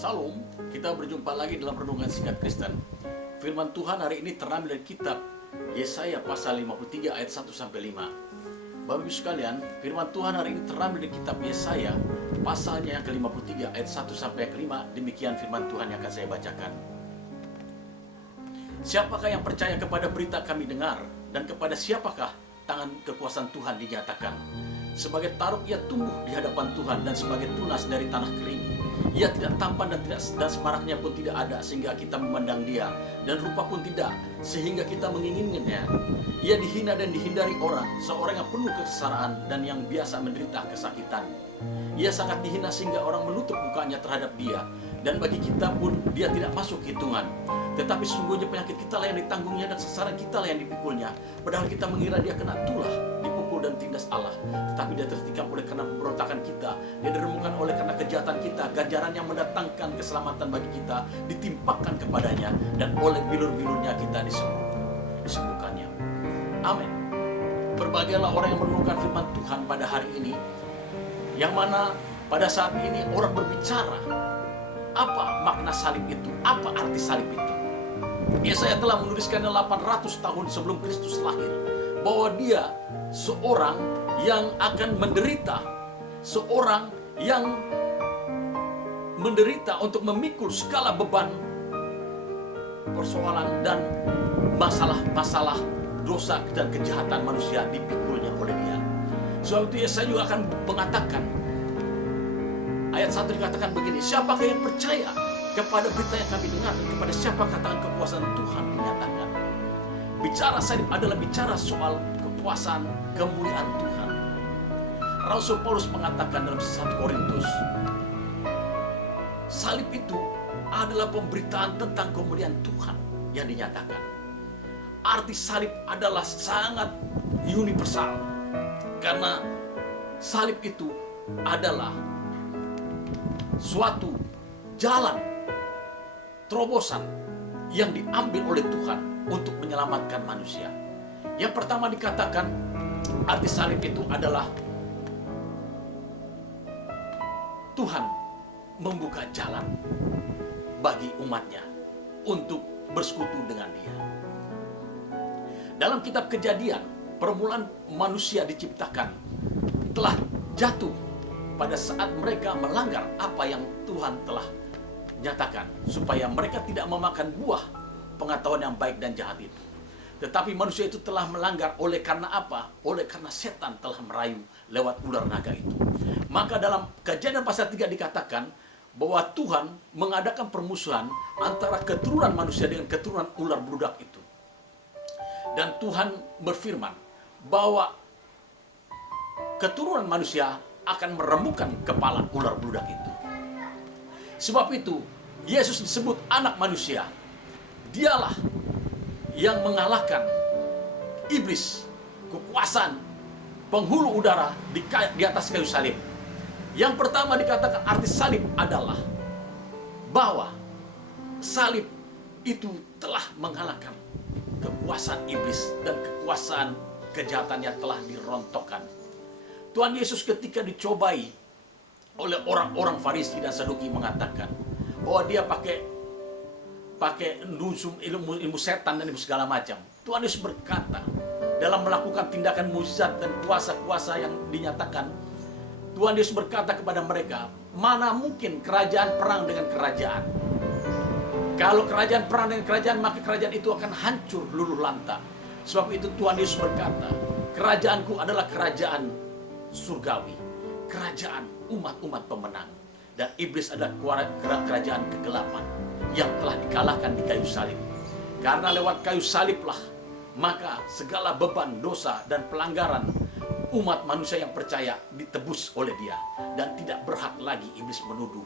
Salam, kita berjumpa lagi dalam Renungan Singkat Kristen. Firman Tuhan hari ini terambil dari kitab Yesaya pasal 53 ayat 1-5. Bapak Ibu sekalian, firman Tuhan hari ini terambil dari kitab Yesaya pasalnya yang ke-53 ayat 1-5. Demikian firman Tuhan yang akan saya bacakan. Siapakah yang percaya kepada berita kami dengar, dan kepada siapakah tangan kekuasaan Tuhan dinyatakan? Sebagai taruk ia tumbuh di hadapan Tuhan, dan sebagai tunas dari tanah kering. Ia tidak tampan dan semaraknya pun tidak ada, sehingga kita memandang dia, dan rupa pun tidak, sehingga kita menginginkannya. Ia dihina dan dihindari orang, seorang yang penuh kesengsaraan dan yang biasa menderita kesakitan. Ia sangat dihina sehingga orang menutup mukanya terhadap dia, dan bagi kita pun dia tidak masuk hitungan. Tetapi sesungguhnya penyakit kita lah yang ditanggungnya, dan sesaran kita lah yang dipikulnya. Padahal kita mengira dia kena tulah, dipukul dan tindas Allah. Tetapi dia tertikam oleh karena pemberontakan kita, dia diremukkan oleh karena kejahatan kita. Ganjaran yang mendatangkan keselamatan bagi kita ditimpakan kepadanya, dan oleh bilur-bilurnya kita disembuhkannya. Amin. Berbahagialah orang yang merenungkan firman Tuhan pada hari ini, yang mana pada saat ini orang berbicara, apa makna salib itu? Apa arti salib itu? Yesaya telah menuliskannya 800 tahun sebelum Kristus lahir, bahwa dia seorang yang akan menderita, seorang yang menderita untuk memikul segala beban, persoalan dan masalah-masalah dosa dan kejahatan manusia dipikulnya oleh dia. Sebab itu Yesaya juga akan mengatakan, ayat 1 dikatakan begini, siapakah yang percaya kepada berita yang kami dengar, dan kepada siapa katakan kekuasaan Tuhan dinyatakan. Bicara salib adalah bicara soal kekuasaan, kemuliaan Tuhan. Rasul Paulus mengatakan dalam 1 Korintus, salib itu adalah pemberitaan tentang kemuliaan Tuhan yang dinyatakan. Arti salib adalah sangat universal, karena salib itu adalah suatu jalan terobosan yang diambil oleh Tuhan untuk menyelamatkan manusia. Yang pertama dikatakan, arti salib itu adalah Tuhan membuka jalan bagi umatnya untuk bersekutu dengan dia. Dalam kitab Kejadian, permulaan manusia diciptakan telah jatuh pada saat mereka melanggar apa yang Tuhan telah nyatakan, supaya mereka tidak memakan buah pengetahuan yang baik dan jahat itu. Tetapi manusia itu telah melanggar oleh karena apa? Oleh karena setan telah merayu lewat ular naga itu. Maka dalam Kejadian pasal 3 dikatakan bahwa Tuhan mengadakan permusuhan antara keturunan manusia dengan keturunan ular bludak itu. Dan Tuhan berfirman bahwa keturunan manusia akan meremukkan kepala ular bludak itu. Sebab itu Yesus disebut anak manusia. Dialah yang mengalahkan iblis, kekuasaan penghulu udara di atas kayu salib. Yang pertama dikatakan arti salib adalah bahwa salib itu telah mengalahkan kekuasaan iblis, dan kekuasaan kejahatannya telah dirontokkan. Tuhan Yesus ketika dicobai oleh orang-orang Farisi dan Saduki mengatakan bahwa dia pakai ilmu setan dan ilmu segala macam. Tuhan Yesus berkata, dalam melakukan tindakan mukjizat dan kuasa-kuasa yang dinyatakan, Tuhan Yesus berkata kepada mereka, mana mungkin kerajaan perang dengan kerajaan? Kalau kerajaan perang dengan kerajaan, maka kerajaan itu akan hancur luluh lantak. Sebab itu Tuhan Yesus berkata, kerajaanku adalah kerajaan surgawi, kerajaan umat-umat pemenang, dan iblis adalah kerajaan kegelapan yang telah dikalahkan di kayu salib. Karena lewat kayu saliblah maka segala beban dosa dan pelanggaran umat manusia yang percaya ditebus oleh dia, dan tidak berhak lagi iblis menuduh.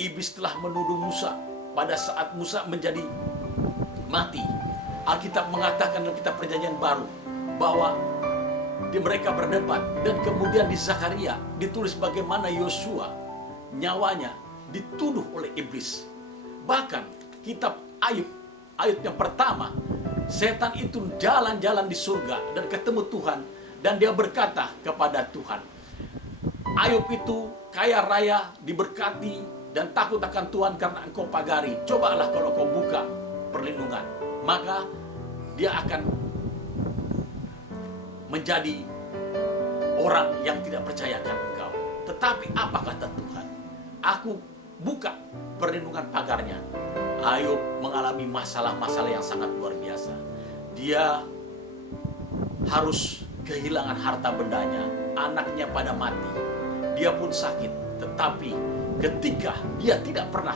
Iblis telah menuduh Musa pada saat Musa menjadi mati. Alkitab mengatakan dalam kitab Perjanjian Baru bahwa mereka berdebat, dan kemudian di Zakaria ditulis bagaimana Yosua nyawanya dituduh oleh iblis. Bahkan kitab Ayub yang pertama, setan itu jalan-jalan di surga dan ketemu Tuhan, dan dia berkata kepada Tuhan, Ayub itu kaya raya, diberkati, dan takut akan Tuhan karena engkau pagari. Cobalah kalau kau buka perlindungan, maka dia akan menjadi orang yang tidak percayakan engkau. Tetapi apa kata Tuhan? Aku buka perlindungan pagarnya. Ayub mengalami masalah-masalah yang sangat luar biasa. Dia harus kehilangan harta bendanya, anaknya pada mati, dia pun sakit. Tetapi ketika dia tidak pernah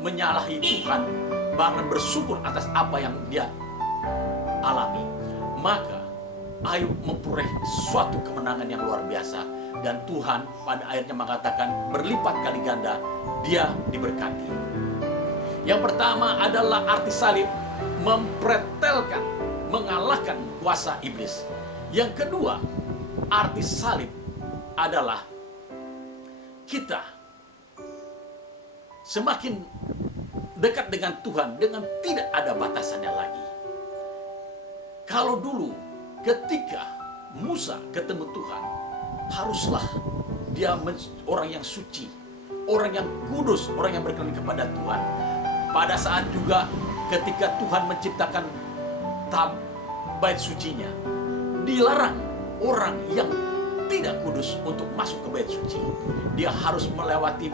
menyalahi Tuhan, bahkan bersyukur atas apa yang dia alami, maka Ayub memperoleh suatu kemenangan yang luar biasa. Dan Tuhan pada akhirnya mengatakan berlipat kali ganda dia diberkati. Yang pertama adalah arti salib, mempretelkan, mengalahkan kuasa iblis. Yang kedua, arti salib adalah kita semakin dekat dengan Tuhan dengan tidak ada batasannya lagi. Kalau dulu ketika Musa ketemu Tuhan, haruslah dia orang yang suci, orang yang kudus, orang yang berkenan kepada Tuhan. Pada saat juga ketika Tuhan menciptakan bait sucinya, dilarang orang yang tidak kudus untuk masuk ke bait suci. Dia harus melewati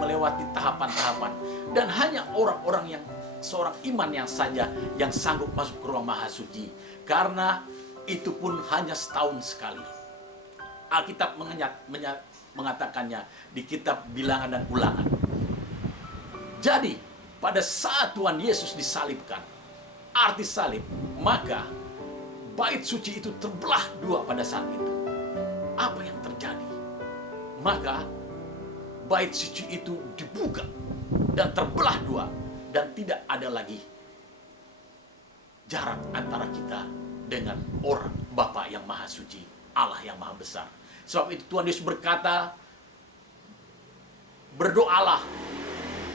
tahapan-tahapan, dan hanya orang-orang yang seorang iman yang saja yang sanggup masuk ke ruang maha suci, karena itu pun hanya setahun sekali. Alkitab mengatakannya di kitab Bilangan dan Ulangan. Jadi pada saat Tuhan Yesus disalibkan, arti salib, maka bait suci itu terbelah dua pada saat itu. Apa yang terjadi? Maka bait suci itu dibuka dan terbelah dua, dan tidak ada lagi jarak antara kita dengan orang Bapa yang maha suci, Allah yang maha besar. Sebab itu Tuhan Yesus berkata, berdoalah.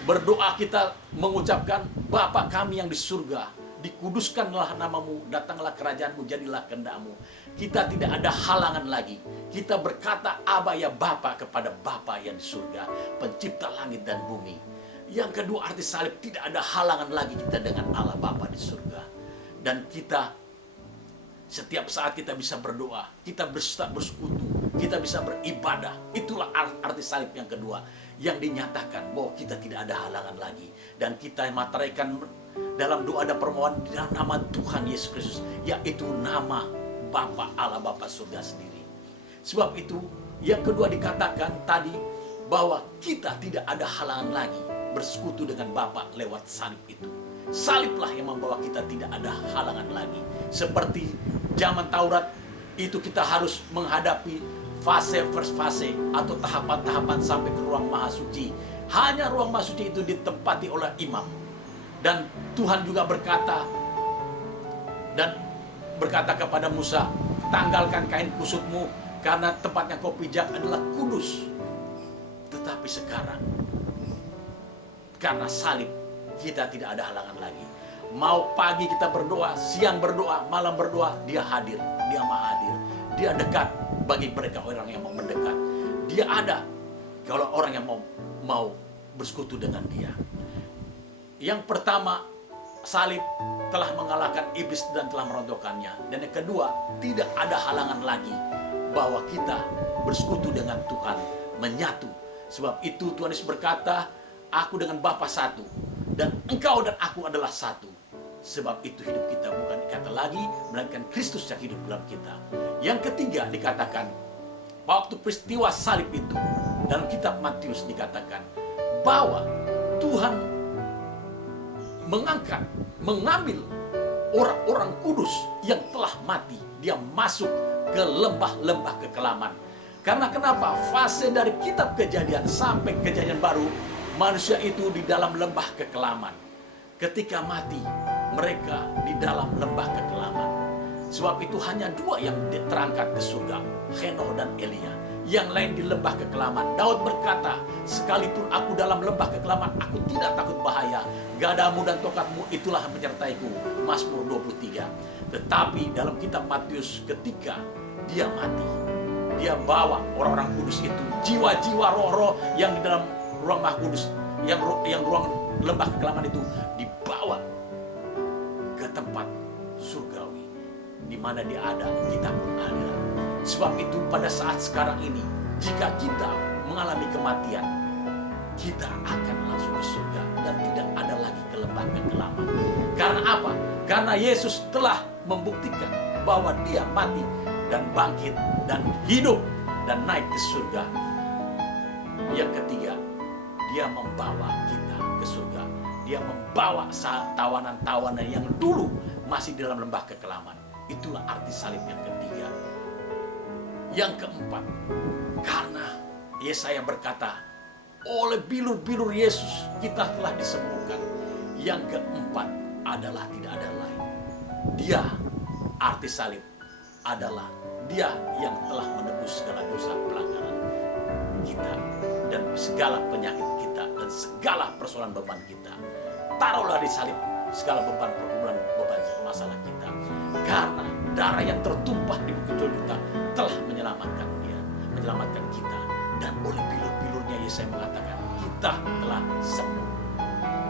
Berdoa kita mengucapkan, Bapa kami yang di surga, dikuduskanlah namamu, datanglah kerajaanmu, jadilah kehendak-mu. Kita tidak ada halangan lagi. Kita berkata Aba ya Bapa kepada Bapa yang di surga, pencipta langit dan bumi. Yang kedua, arti salib, tidak ada halangan lagi kita dengan Allah Bapa di surga. Dan kita setiap saat kita bisa berdoa, kita bersekutu, kita bisa beribadah. Itulah arti salib yang kedua, yang dinyatakan bahwa kita tidak ada halangan lagi. Dan kita materaikan dalam doa dan permohonan di dalam nama Tuhan Yesus Kristus, yaitu nama Bapa Allah Bapa surga sendiri. Sebab itu yang kedua dikatakan tadi, bahwa kita tidak ada halangan lagi bersekutu dengan Bapa lewat salib itu. Saliblah yang membawa kita tidak ada halangan lagi. Seperti zaman Taurat itu, kita harus menghadapi fase per fase atau tahapan-tahapan sampai ke ruang maha suci. Hanya ruang maha suci itu ditempati oleh imam. Dan Tuhan juga berkata kepada Musa, tanggalkan kain kusutmu, karena tempatnya kau pijak adalah kudus. Tetapi sekarang, karena salib, kita tidak ada halangan lagi. Mau pagi kita berdoa, siang berdoa, malam berdoa, dia hadir, dia maha hadir. Dia dekat bagi mereka orang yang mau mendekat. Dia ada kalau orang yang mau bersekutu dengan dia. Yang pertama, salib telah mengalahkan iblis dan telah merontokkannya. Dan yang kedua, tidak ada halangan lagi bahwa kita bersekutu dengan Tuhan, menyatu. Sebab itu Tuhan Yesus berkata, aku dengan Bapa satu, dan engkau dan aku adalah satu. Sebab itu hidup kita bukan dikata lagi, melainkan Kristus yang hidup dalam kita. Yang ketiga dikatakan, waktu peristiwa salib itu, dalam kitab Matius dikatakan, bahwa Tuhan mengambil orang-orang kudus yang telah mati. Dia masuk ke lembah-lembah kekelaman. Karena kenapa? Fase dari kitab Kejadian sampai Kejadian baru, manusia itu di dalam lembah kekelaman. Ketika mati, mereka di dalam lembah kekelaman. Sebab itu hanya dua yang terangkat ke surga, Henokh dan Elia. Yang lain di lembah kekelaman. Daud berkata, sekalipun aku dalam lembah kekelaman, aku tidak takut bahaya. Gadamu dan tongkatmu itulah yang menyertaiku. Mazmur 23. Tetapi dalam kitab Matius, ketika dia mati, dia bawa orang-orang kudus itu, jiwa-jiwa roh-roh yang di dalam ruang Maha Kudus, yang ruang lembah kekelaman itu dibawa ke tempat surgawi, di mana dia ada, kita pun ada. Sebab itu pada saat sekarang ini, jika kita mengalami kematian, kita akan langsung ke surga dan tidak ada lagi ke lembah kekelaman. Karena apa? Karena Yesus telah membuktikan bahwa dia mati dan bangkit dan hidup dan naik ke surga. Yang ketiga, dia membawa kita ke surga. Dia membawa tawanan-tawanan yang dulu masih di dalam lembah kekelaman. Itulah arti salib yang ketiga. Yang keempat, karena Yesaya berkata, oleh bilur-bilur Yesus kita telah disembuhkan. Yang keempat adalah tidak ada lain. Dia, arti salib adalah dia yang telah menebus segala dosa pelanggaran kita dan segala penyakit kita dan segala persoalan beban kita. Taruhlah di salib segala beban pergumulan, beban masalah kita. Karena darah yang tertumpah di bukit Golgota telah menyelamatkan dia, menyelamatkan kita. Dan oleh bilur-bilurnya Yesaya mengatakan kita telah sembuh.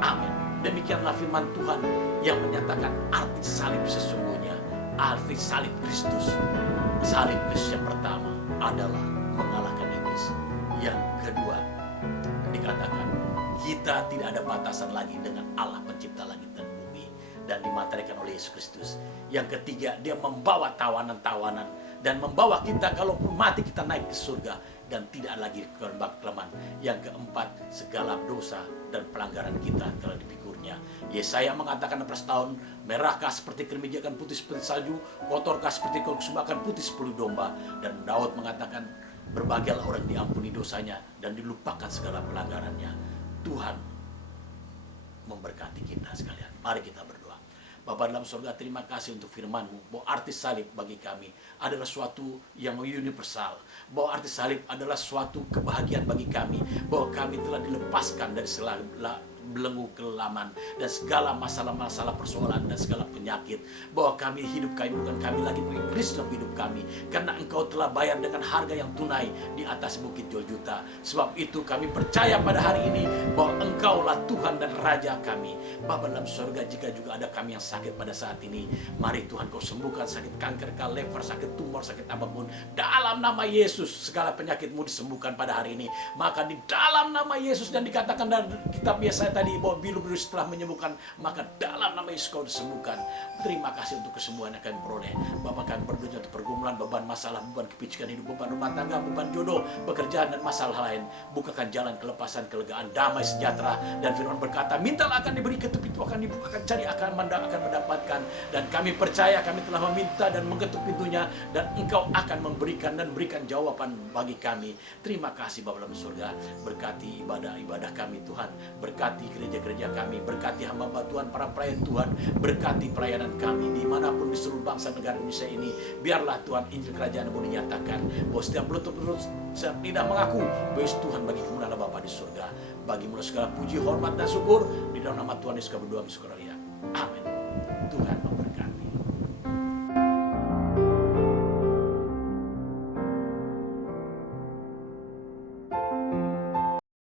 Amin. Demikianlah firman Tuhan yang menyatakan arti salib sesungguhnya. Arti salib Kristus. Salib Kristus yang pertama adalah mengalahkan iblis. Yang kedua dikatakan kita tidak ada batasan lagi dengan Allah pencipta langit dan bumi dan dimaterikan oleh Yesus Kristus. Yang ketiga, dia membawa tawanan-tawanan dan membawa kita kalau mati kita naik ke surga dan tidak lagi ke lembah kekelaman. Yang keempat, segala dosa dan pelanggaran kita telah dipikulnya. Yesaya mengatakan 16 tahun, merahkah seperti kemeja akan putih seperti salju, kotorkah seperti kusuma akan putih seperti domba. Dan Daud mengatakan, berbahagialah orang yang diampuni dosanya dan dilupakan segala pelanggarannya. Tuhan memberkati kita sekalian. Mari kita berdoa. Bapa dalam surga, terima kasih untuk firman-Mu bahwa arti salib bagi kami adalah suatu yang universal, bahwa arti salib adalah suatu kebahagiaan bagi kami, bahwa kami telah dilepaskan dari belenggu kelelaman dan segala masalah-masalah persoalan dan segala penyakit, bahwa hidup kami bukan kami lagi, bagi Kristus dalam hidup kami, karena Engkau telah bayar dengan harga yang tunai di atas bukit Golgota. Sebab itu kami percaya pada hari ini bahwa Engkaulah Tuhan dan Raja kami. Bapa dalam surga, jika juga ada kami yang sakit pada saat ini, mari Tuhan Kau sembuhkan sakit kanker, lever, sakit tumor, sakit apapun. Dalam nama Yesus segala penyakitmu disembuhkan pada hari ini. Maka di dalam nama Yesus, dan dikatakan dalam kitab Yesaya tadi bahwa bilur-bilur setelah menyembuhkan, maka dalam nama Yesus Kau disembuhkan. Terima kasih untuk kesembuhan yang kami peroleh. Bapak, kami berdoa untuk pergumulan, beban masalah, beban kepicikan hidup, beban rumah tangga, beban jodoh, pekerjaan dan masalah lain. Bukakan jalan kelepasan, kelegaan, damai, sejahtera. Dan firman berkata, mintalah akan diberi, ketuk pintu akan dibukakan, cari akan mendapatkan. Dan kami percaya kami telah meminta dan mengetuk pintunya, dan Engkau akan memberikan dan berikan jawaban bagi kami. Terima kasih Bapa dalam surga. Berkati ibadah kami Tuhan, berkati gereja-gereja kami, berkati hamba Tuhan, para pelayan Tuhan, berkati pelayanan kami dimanapun di seluruh bangsa negara Indonesia ini. Biarlah Tuhan Injil Kerajaan-Mu dinyatakan, bahwa setiap lutut tidak mengaku bahwa Tuhan bagi kemuliaan Bapa di surga. Bagi-Mu segala puji, hormat dan syukur di dalam nama Tuhan Yesus kami berdoa, bersyukur. Amin. Tuhan memberkati.